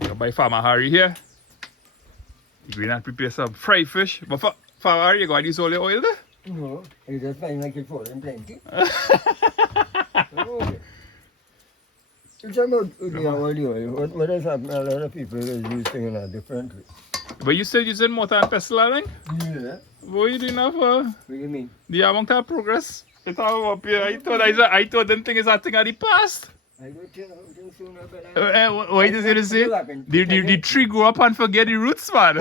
You buy Farmer Harry here. You going to prepare some fried fish. But for Harry, you got to use all your oil there? No, you just find like it falling plenty. Oh. It's about the oil. What has happened, a lot of people is using it differently. But you still using mortar and pestle, I think? Yeah. What you doing now for? What do you mean? The amount of progress? It's all up here. I thought them thing is a thing of the past. I don't think sooner, but What is it to say? The tree grow up and forget the roots, man.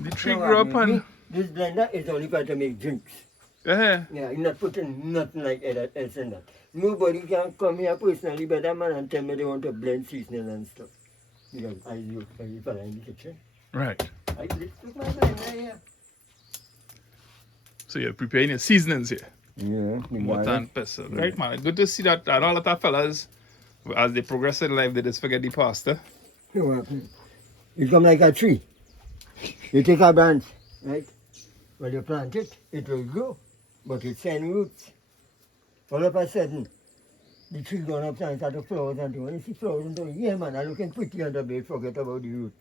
The tree grow up and... This blender is only for to make drinks. Yeah, you're not putting nothing like else in that. Nobody can come here personally, but that man and tell me they want to blend seasoning and stuff. Because I use every fella in the kitchen. Right. I just took my blender here. So you're preparing your seasonings here. Yeah. Mortar and pestle. Right, man. Good to see that. And all of our fellas, as they progress in life, they just forget the past. Eh? It come like a tree. You take a branch, right? When you plant it, it will grow, but it sends roots. All of a sudden, the tree gone up and start to flowers and things. When you see flowers and things, yeah man, I'm looking pretty on the bed, forget about the roots.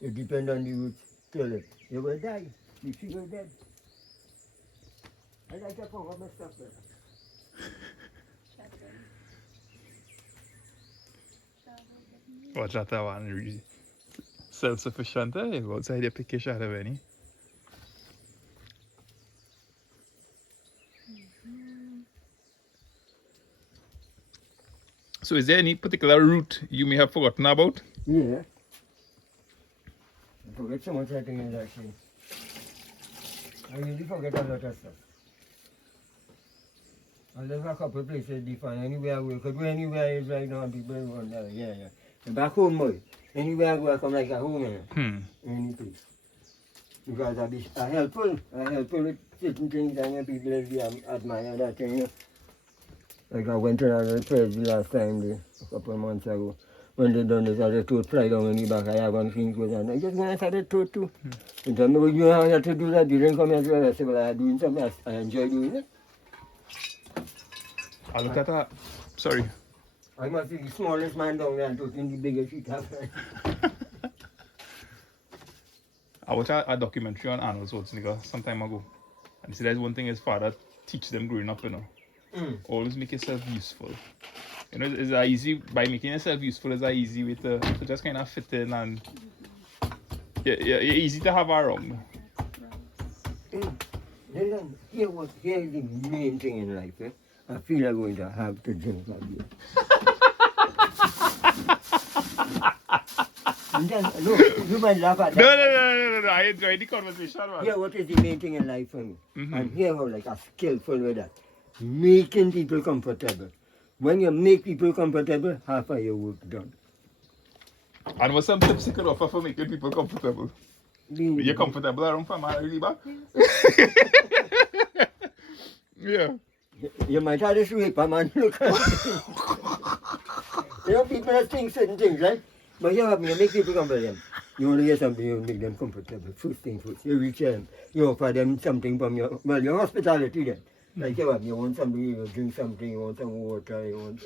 You depend on the roots, kill it. You will die. The tree will dead. I like to cover my stuff there. Watch that one. Really self-sufficient, eh? Go outside there, pick a shot of any. So is there any particular route you may have forgotten about? Yeah. I forget so much I think is actually. I really forget a lot of stuff. I live a couple of places different. Anywhere I go, could go anywhere is right now and people wonder, yeah. And back home, boy. Anywhere I go, I come like a home, any place. Because I be helpful with certain things and when people admire that thing, you know. Like I went to another place the last time, a couple of months ago. When they done this, I had a throat fly down in the back. I have one thing goes on. I just went and I throat too. They tell me, well, you know how to do that? You didn't come here as well. I said, well, I'm doing something. I enjoy doing it. I look at that. Sorry. I must be the smallest man down there and taking the biggest sheet up. I watched a documentary on Arnold Schwarzenegger some time ago. And he said there's one thing his father teach them growing up, you know. Always make yourself useful. You know, it's easy, by making yourself useful is an easy way to just kind of fit in and you're easy to have around. Lyndon, here is the main thing in life, eh? I feel I'm going to have to drink that beer. No, you might laugh at that. No. I enjoyed the conversation, man. Here, what is the main thing in life for me? And here, how like a skillful with that. Making people comfortable. When you make people comfortable, half of your work done. And what's some tips you could offer for making people comfortable? You're comfortable around family, really, back? Yeah. You might have this raper, man. Look at it. You know, people think certain things, right? But you make people comfortable. You want to get something, you make them comfortable. First thing first. You reach them, you offer them something from your hospitality then. Like you want something, you drink something, you want some water, you want,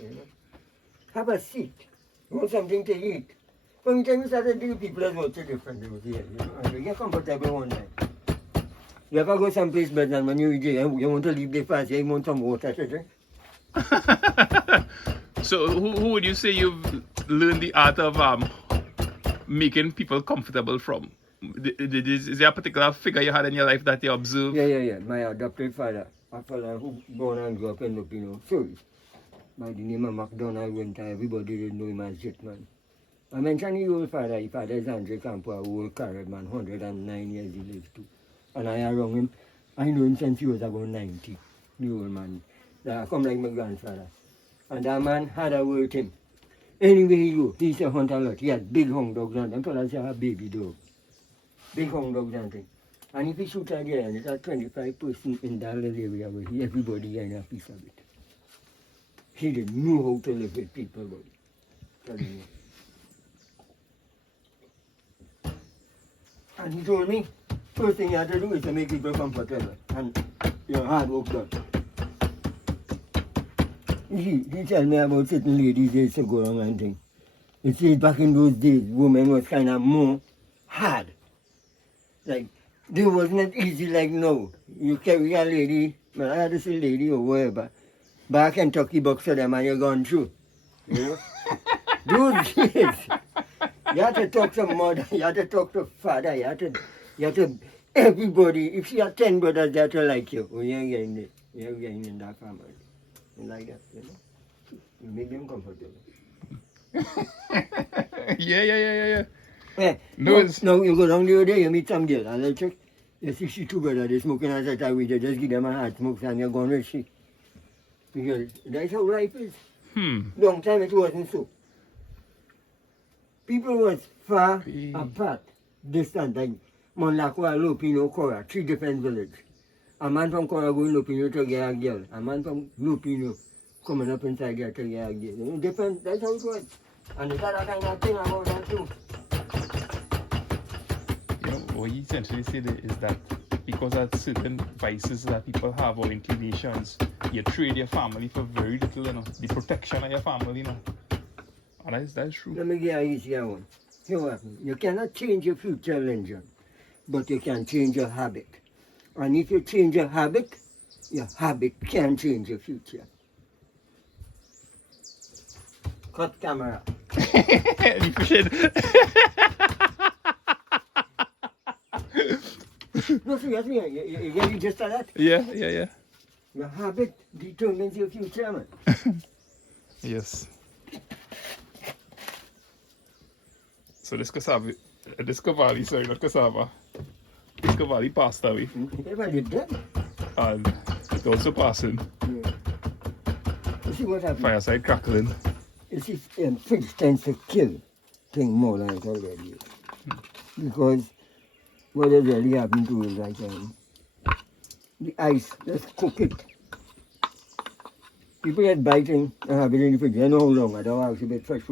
have a seat. You want something to eat. When you start to do, people are also different. You get comfortable one night. You ever go someplace better than when you want to leave the fast, you want some water to drink? So who would you say you've learned the art of making people comfortable from? Is there a particular figure you had in your life that you observed? Yeah. My adopted father. A fellow who born and grew up in Lupino, sorry. By the name of MacDonald Winter, everybody didn't know him as Jetman. I mentioned his old father, his father is Andre Campo, a old carrot man, 109 years he lived too. And I around him, I know him since he was about 90, the old man. I come like my grandfather. And that man had a word with him. Anywhere he go, he used to hunt a lot. He had big hung dogs and them fellas have a baby dog. Big hung dogs and things. And if he shoot at the end, it's a 25% in that little area where everybody getting a piece of it. He didn't know how to live with people, buddy. Telling you. And he told me, first thing you have to do is to make people comfortable. And your hard work done. He tell me about certain ladies they used to go around and thing. He said back in those days, women was kind of more hard. Like, they was not easy like now. You carry a lady, well, I had to say lady or whatever, back Kentucky box for them and you're gone through. You know? Those days, you had to talk to mother, you had to talk to father, you had to everybody. If you have 10 brothers, they have to like you. Oh, you're getting in that family. You like that, you know? You make them comfortable. Yeah. Yeah. No, you go down the other day, you meet some girl, and they check. You see she two brothers, they smoking outside that way, they just give them a hard smoke and you're going to see. Because that's how life is. Long time it wasn't so. People was far apart, distant, like Monlakwa, Lupino, Cora, 3 different villages. A man from Cora going Lupino to get a girl. A man from Lupino coming up inside there to get a girl. You know, different, that's how it was. And it's other kind of thing about that too. You know, what he essentially said is that because of certain vices that people have or inclinations, you trade your family for very little, you know, the protection of your family, you know. And that's true. Let me get an easier one. Here what happens. You cannot change your future, Lyndon, but you can change your habit. And if you change your habit can change your future. Cut camera. You should. No, seriously, you get it just like that? Yeah. Your habit determines your future, man. Yes. So this cassava, this cavalli, sorry, not cassava. This cavalli passed away. Everybody dead. And it also passing. Yeah. You see what happened? Fireside crackling. You see, fish tends to kill things more than it already is. Because what has really happened to is like the ice, let's cook it. People get biting and have it in the fridge. You know how long, I don't ask you about fresh.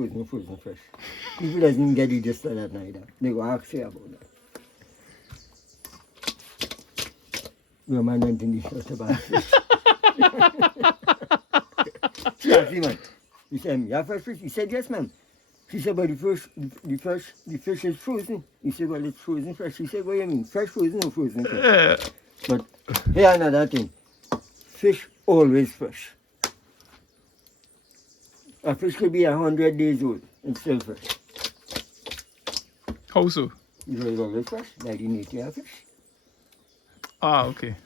People doesn't get it just like that neither. They go ask you about that. Your man went in the shot about fish. She asked him, man. He said, you have fresh fish? He said, yes, ma'am. She said, but the fish is frozen. He said, well, it's frozen fresh. She said, what do you mean? Fresh frozen or frozen fresh? But here another thing. Fish always fresh. A fish could be 100 days old and still fresh. How so? Because it's always fresh, like the nature of fish. Okay.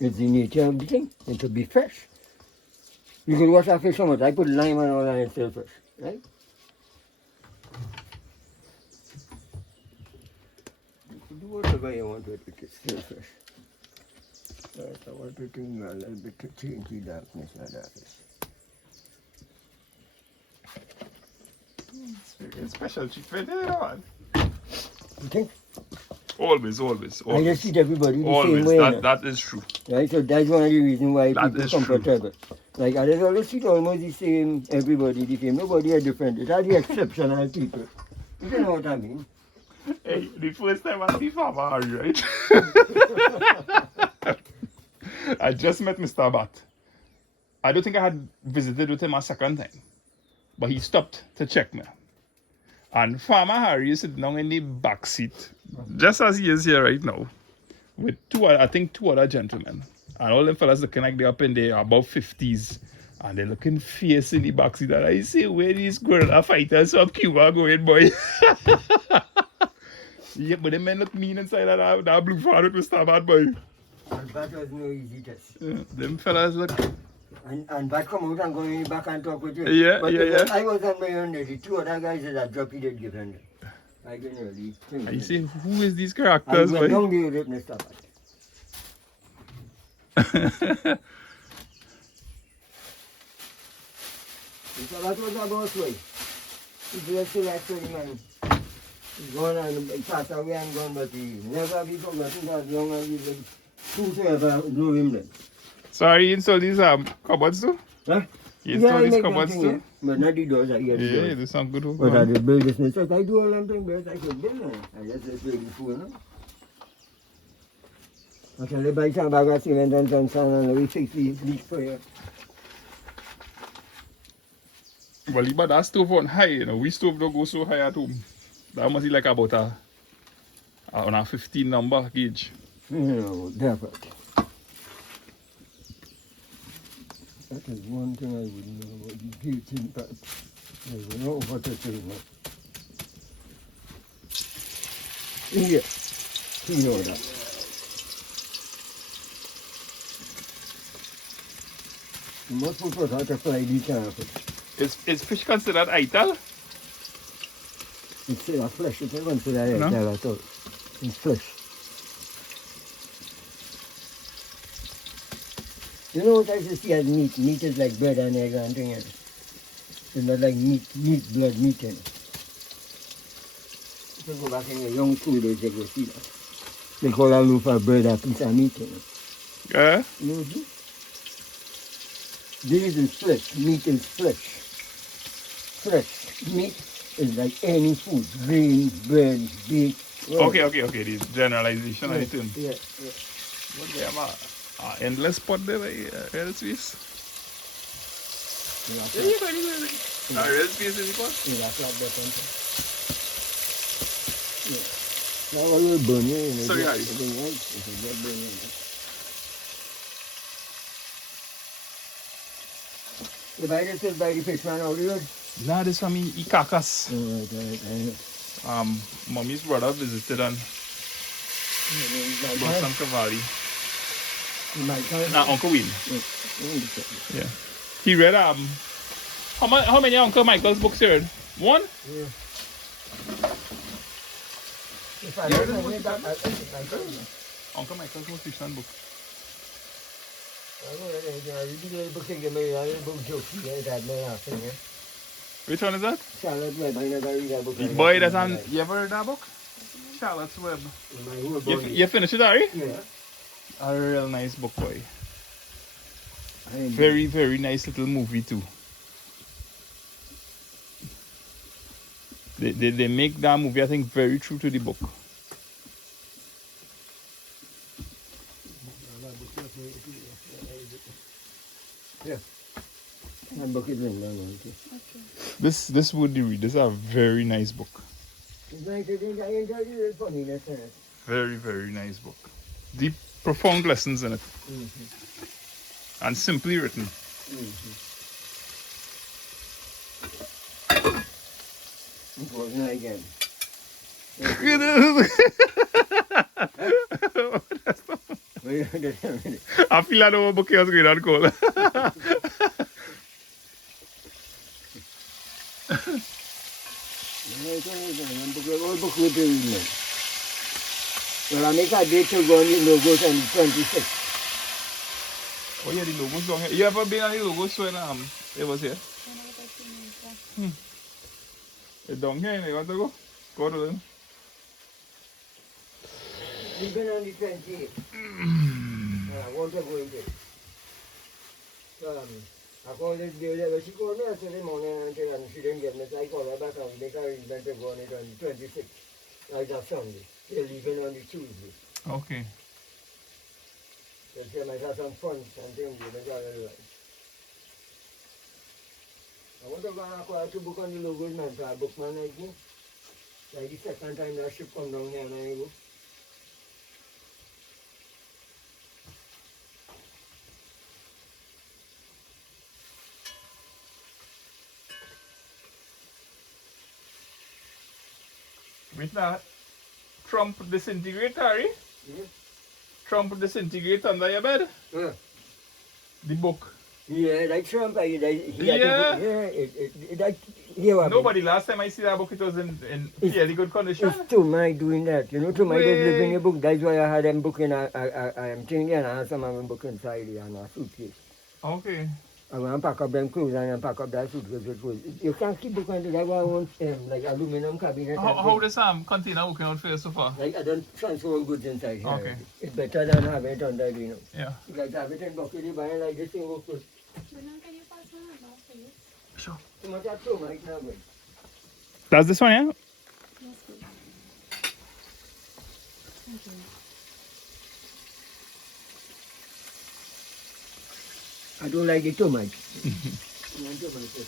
It's the nature of the thing, and to be fresh. You can wash a fish so much. I put lime and all that and it's still fresh, right? You can do whatever you want with it, it's still fresh. Right, I want to think a little bit to change the darkness of that fish. It's special treatment, you know, man. You think? Always. I just treat everybody the Always. same way. That is true. Right, so that's one of the reasons why That people is comfortable. Like I just always treat almost the same, everybody the same. Nobody is different. It's all the exceptional people. You know what I mean? Hey, the first time I see Farmer Harry, right? I just met Mr. Bat. I don't think I had visited with him a second time. But he stopped to check me. And Farmer Harry is sitting down in the back seat, just as he is here right now, with two other gentlemen. And all them fellas looking like they're up in their about 50s. And they're looking fierce in the back seat. And I say, where these guerrilla fighters from Cuba going, boy? Yeah, but the men look mean inside of that blue fan with Mr. Bad, boy. And that was no easy test. Yeah, them fellas look... And back come out and go in the back and talk with you. Yeah. I was on my own there. The 2 other guys that dropped, he did give them. I didn't really think. I say, who is these characters, I boy? went down there with Mr. Bat. So that was about way. He just like so, man. He's gone and passed away and gone, but he never be forgotten as long as he lived. Whosoever knew him then. Sorry, you installed these cupboards too? Huh? You installed these cupboards too? Yeah. But not the doors, I get the doors. Yeah, they sound good. But I did build this myself. I do all them things, but I could build them. I just build the food, no? I tell you, buy some bag of cement and some sand and we fix the leak for you. Well, but that stove on high, you know. We stove don't go so high at home. That must be like about on a 15 number gauge. No, definitely. That is one thing I wouldn't know about the heating part. I don't know what to say now. Yeah, you know that. You must put out how to fry this carpet. Is fish considered ital? It's still a flesh, it's not considered No? no? At all. It's flesh. You know what I used to see as meat? Meat is like bread and egg and thing. It's not like meat, blood meat. If you go back in the young school days, you go see that. They call a loaf of bread a piece of meat. Yeah. Mm-hmm. This is flesh. Meat is flesh. Flesh. Meat is like any food. Grains, bread, beef. Okay. The generalization of the term. Yeah. But we have a endless pot there, real space. Yeah, You go. Real space in the pot? flat that one. Yeah. Now I will burn it. Sorry, Harry. It's a good burn. You buy this fish by the fish man out here? Nah, this from me, Ikakas. Right. Mommy's brother visited and bought some cavalry. Nah, Uncle Wayne. Yeah. He read how many Uncle Michael's books you read? One? Yeah. If I Yeah, don't this know was it, Uncle Michael's most recent book. Which one is that? Charlotte Web, I never read that book. Boy, that's on. You ever read that book? Charlotte's Web. You finished it, Ari? Yeah. A real nice book, boy. Very, very nice little movie too. They make that movie, I think, very true to the book. Yeah. That book is in there, okay. This would you read. This is a very nice book. It's nice, I enjoy it. It's funny, that's it. Very, very nice book. Deep, profound lessons in it. Mm-hmm. And simply written. It wasn't again. I feel like the book was going on cold. Well, I make a date to go on the logos on the 26th. Oh yeah, the logo's down here. You ever been on the logos when it was here? It's down here, you want to go? Go to them. We've been on the 28th. I want to go in there. I called this girl there, but she called me yesterday morning and she didn't get me, so I called her back and make her arrangement to go on it on the 26th. Like that Sunday. They're leaving on the Tuesday. Okay. So she might have some fun and things, but all right. I want to go and acquire to book on the logos, man, so I book man like me. Like the second time that ship come down here and I go. With that, Trump disintegrate, Harry? Yeah. Trump disintegrate under your bed? Yeah. The book. Yeah, like Trump, Yeah. Nobody, last time I see that book, it was in fairly good condition. It's Tomai doing that. You know, Tomai just live in a book. That's why I had them book in I am thinking and I had some of them book inside and a suitcase. Okay. I want to pack up them clothes and pack up that suitcase. You can't keep book into that one once, like aluminum cabinet. How does container working out for you so far? Like I don't transfer all goods inside here. Okay. It's better than having it under, you know. Yeah. Like have it in bucket, you buy it like this thing will put. Lyndon, can you pass my handbag, please? Sure. Too much at home right now, but. That's this one, yeah? Yes, please. Thank you. I don't like it too much. I don't like it.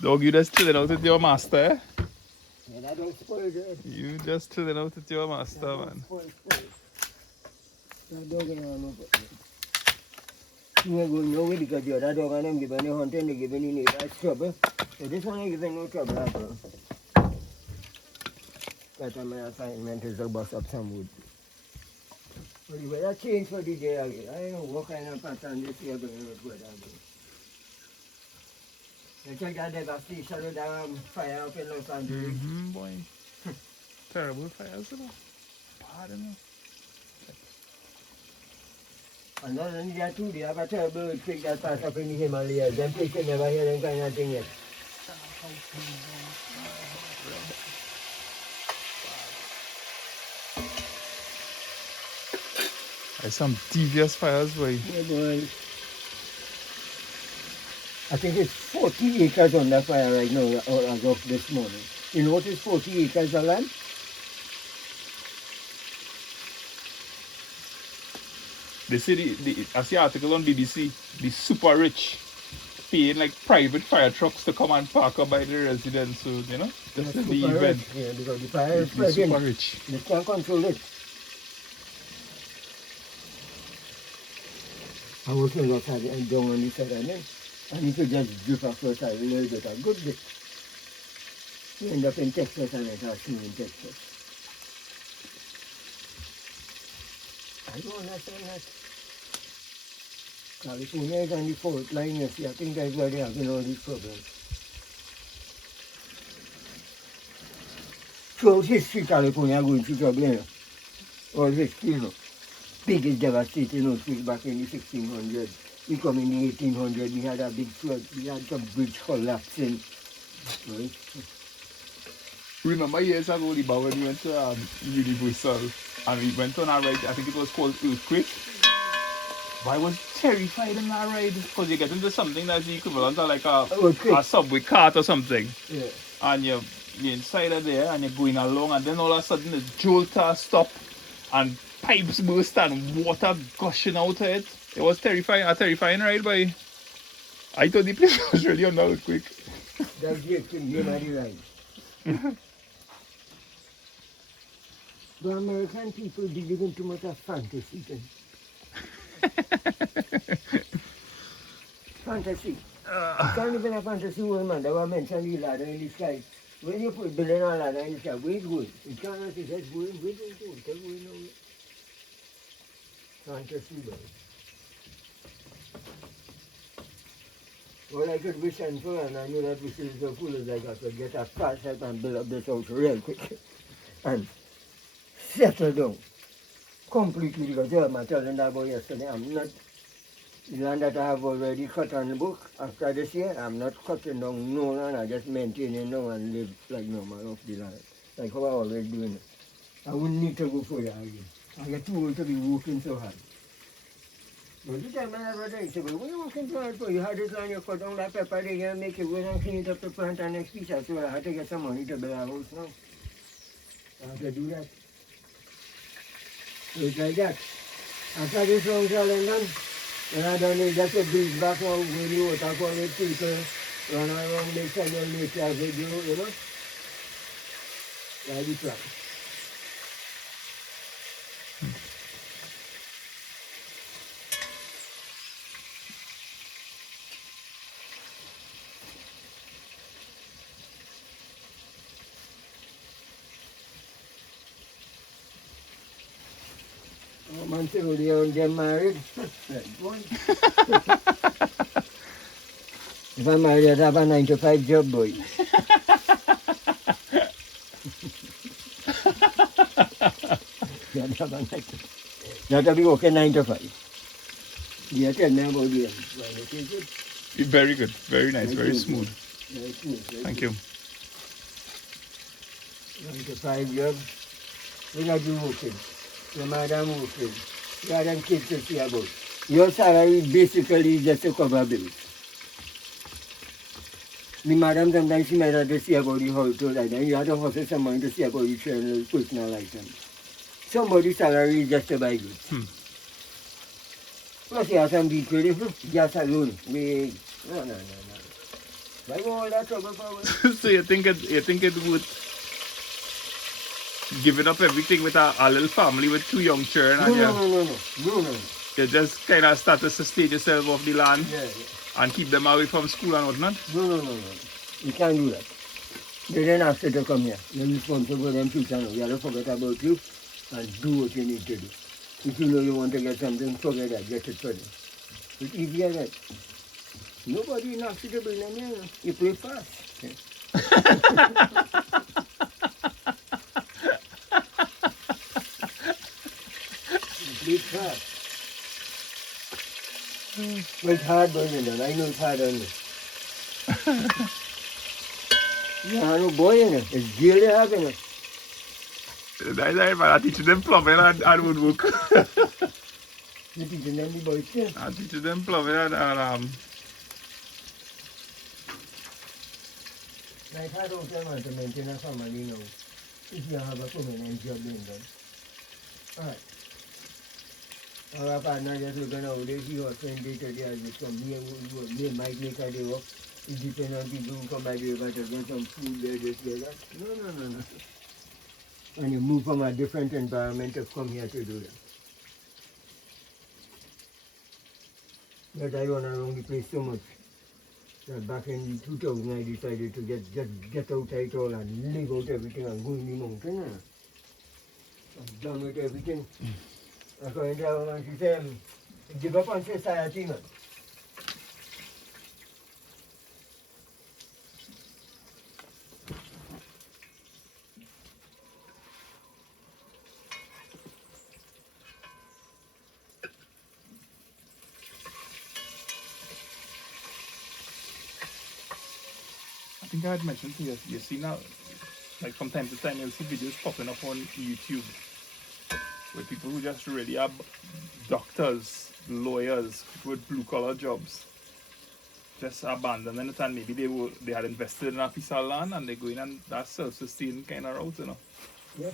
Dog, you just chilling out with your master, eh? Yeah, that don't spoil it. You just chilling out with your master, man. That dog ain't no problem. You ain't going nowhere because the other dog and them giving you hunting, they giving you neighbors trouble. So this one ain't giving no trouble at all. That's my assignment is to bust up some wood. But the weather changed for the day again. I don't know what kind of pattern this year going to go again. You check that devastation of that fire up in Los Angeles. Boy. Terrible fires, you know. Bad, you know. And not only that too, they have a terrible earthquake that passed up in the Himalayas. Them people never hear them kind of thing yet. There's some devious fires, boy. Yeah, boy. I think it's 40 acres on that fire right now, or as of this morning. You know what is 40 acres of land? They say, I see article on BBC, the super rich paying like private fire trucks to come and park up by the residents, so, you know, just That's the super event. rich. Yeah, because the fire is The super spreading. rich. They can't control it. I was not outside and down on the side and then I need to just drip across a little bit, a good bit. You end up in Texas and it has snow in Texas. I don't understand that. California is on the fault line, you see. I think that's why they're having all these problems. Throughout history, California going through trouble, you know. All history, you know. Biggest devastating earthquake back in the 1600s. We come in the 1800s, we had a big flood, we had some bridge collapsing. Right? Remember years ago, when we went to Universal and we went on a ride, I think it was called Earthquake. But I was terrified in that ride because you get into something that's the equivalent of like a subway cart or something. Yeah. And you're inside of there and you're going along and then all of a sudden the jolter stop and pipes burst and water gushing out of it. It was terrifying, a terrifying ride, but I thought the place was really under earthquake. That's the thing, you know, the ride. The American people believe in too much of fantasy thing. Fantasy. You can't even have fantasy world, man. That was mentioned the ladder in the sky. When you put building a ladder in the sky, where it's going? You can't say that's going, where it's going? It's going nowhere. Fantasy world. All I could wish and for, and I know that wish is so foolish, like I could get a fast help and build up this house real quick. And settle down. Completely, because you heard me telling that boy yesterday, I'm not, the land that I have already cut on the book after this year, I'm not cutting down no land, I just maintain it now and live like normal off the land. Like how I always doing it. I wouldn't need to go further again. I get too old to be working so hard. But the time I have a day, say, well, what are you working so hard for? You had this land, you cut down that pepper, they can make it well and clean it up to plant the next piece. So I had to get some money to build a house now. I have to do that. So it's like that. After this long travel done, when I done it, just a bridge back home with the water for the people, run around, make some make a video, you know. Like the plan. Man say, oh, they don't get married. Right, boy. If I'm married, I'd have a 9-to-5 job, boy. You'd have a 9-to-5. You have to be working 9 to 5. You tell me about the end. Well, it is good. Very good, very nice, very smooth. Very smooth. Thank you. 9 to 5 job. We're not you working. Your madam working. You have them kids to see about. Your salary basically is just to cover bills. The madam sometimes she might have to see about the house too, like that. You have to hustle some money to see about your children's personal items. somebody's salary is just to buy goods. Plus you have some people, gas alone. No. Why go all that trouble for what? So you think it would giving up everything with a little family with 2 young children and No. you just kind of start to sustain yourself off the land Yeah. and keep them away from school and whatnot? No. You can't do that. They didn't ask you to come here. You're responsible for them future now. You have to forget about you and do what you need to do. If you know you want to get something, forget that. Get it for them. It's easier that. Nobody knocks you to bring them here. You play fast. You play fast. But it's hard, Lyndon. I know it's hard on you. Yeah, no boy in it. It's jail they have in it. That's right, man. I teach them plumbing and woodwork. You're teaching them the boys too. I teach them plumbing and Like how don't you want to maintain a family now if you have a permanent job in them? Alright. Our partner just looking out there, see what friend day to day as they come here, they might make a day up. It depends on people who come by the river to get some food there, this, there, that. No. And you move from a different environment to come here to do that. But I run around the place so much that back in 2000 I decided to get outside all and leave out everything and go in the mountain. I'm done with everything. I go into her and she said, give up on society, man. I think I had mentioned to you, you see now, like from time to time, you'll see videos popping up on YouTube where people who just really are doctors, lawyers with blue collar jobs just abandoning it, and maybe they had invested in a piece of land and they go in and that's self-sustaining kind of route, you know. Yeah.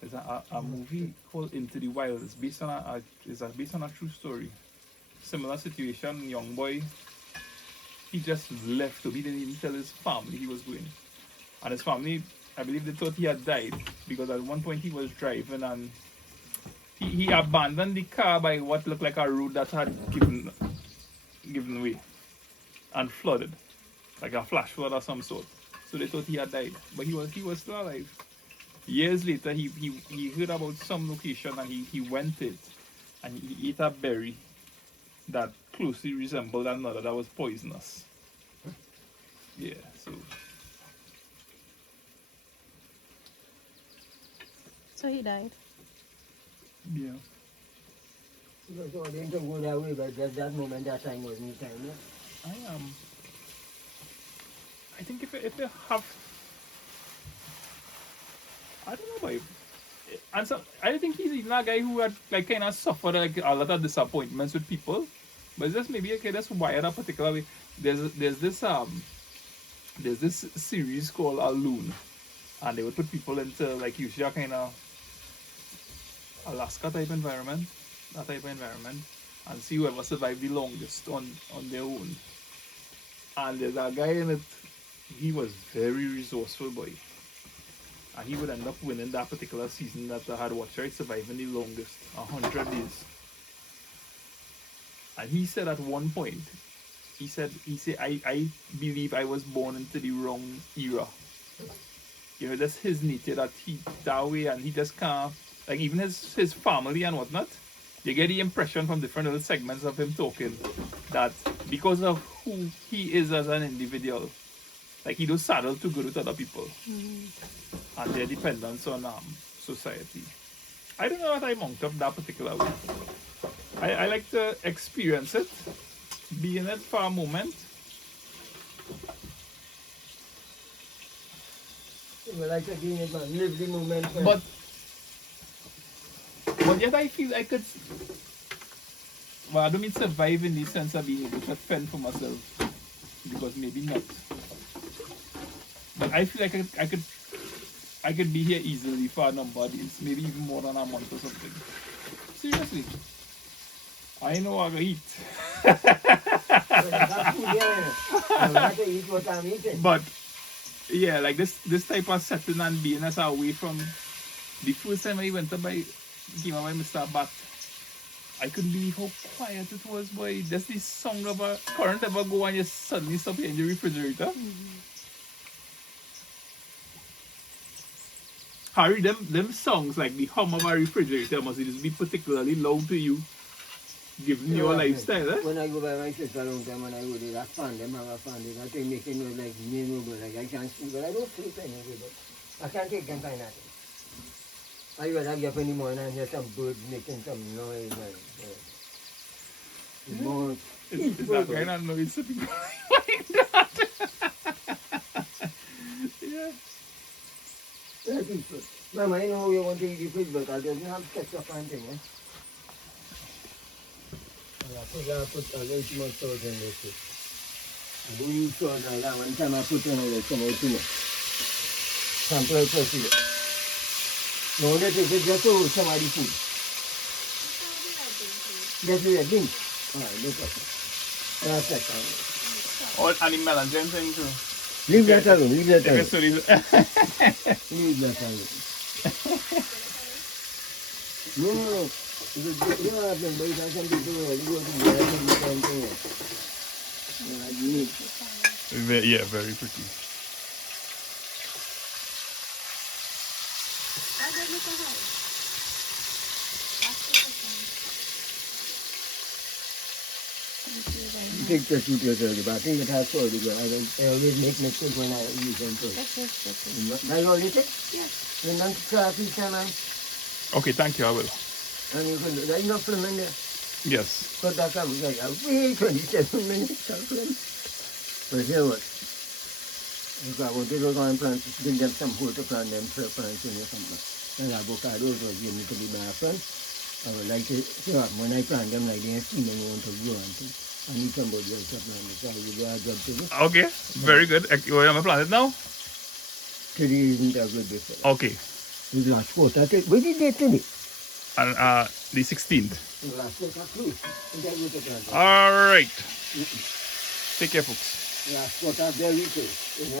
There's a movie called Into the Wild. It's based on a true story. Similar situation, young boy. He just left. He didn't even tell his family he was going. And his family, I believe they thought he had died because at one point he was driving and he abandoned the car by what looked like a road that had given way and flooded, like a flash flood or some sort. So they thought he had died, but he was still alive. Years later, he heard about some location and he went it and he ate a berry that closely resembled another that was poisonous. Yeah, so. So he died. Yeah. So I didn't go that way, but just that moment, that time was me time, yeah? I think if you have, I don't know, babe. And so I think he's even a guy who had like kind of suffered like a lot of disappointments with people, but it's just maybe okay, that's wired a particular way. There's this series called A Loon, and they would put people into like usually a kind of Alaska type environment, and see whoever survived the longest on their own. And there's a guy in it, he was very resourceful boy. And he would end up winning that particular season that I had watched, right? Surviving the longest, 100 days. And he said at one point, he said, I believe I was born into the wrong era. You know, that's his nature that way, and he just can't, like even his family and whatnot, you get the impression from different little segments of him talking that because of who he is as an individual, like he don't saddle too good with other people. And their dependence on society. I don't know what I monked up that particular way. I like to experience it, be in it for a moment. You like to be in it, man. Live the moment. But yet I feel I could, well, I don't mean survive in the sense of being able to fend for myself, because maybe not. But I feel like I could be here easily for a number of days, maybe even more than a month or something. Seriously. I know I gotta eat. But that's food there. I have to eat what I'm eating. But yeah, like this type of setting and being us away from the first time I went to buy came out by Mr. Bat. I couldn't believe how quiet it was, boy. Just the sound of a current ever go and you suddenly stop in the refrigerator. Harry, them songs like the hum of a refrigerator must just be particularly loud to you, given your lifestyle, eh? When I go by my sister long time and I go there, I find them, I find it. I think making noise like me, no, but like I can't sleep, but I don't sleep anyway, but I can't take them kind of thing. I rather get up in the morning and hear some birds making some noise. More It's that kind of noise to be like that. Yeah. yeah, people. Mama, you know how you want to eat the fish, but I don't have ketchup and thing, eh? I put a little too much salt in this fish. I don't use salt like that. One time I put in it, come out too much. Sample first. No, that is just to some of the food. That's a drink. Alright, look at it. That's that kind. Or animal and thing too. Leave that alone, leave that alone. Leave Leave that alone. No. You know what I'm saying, but you can some people who go to the other thing. Yeah, very pretty. Take the shoot yourself, but I think it has salt because I always make mistakes when I use them. That's all you take? Yes. You don't try pizza, man. Okay, thank you, I will. And you can, there's no film in there. Yes. Cut that up, like, wait 27 minutes. But here what? If I want to go and plant, give them some food to plant them for planting or something. And avocados will give me to be my friend. I would like to, so when I plant them like they see me want to grow and things. I need somebody else to plant it. So I will do a job to do. Okay, very good. You want to plant it now? Today isn't a good day for that. Okay. The last quarter, what did they today? And the 16th. The last quarter close. And I go to plant it. All right. Take care, folks. Last quarter very close.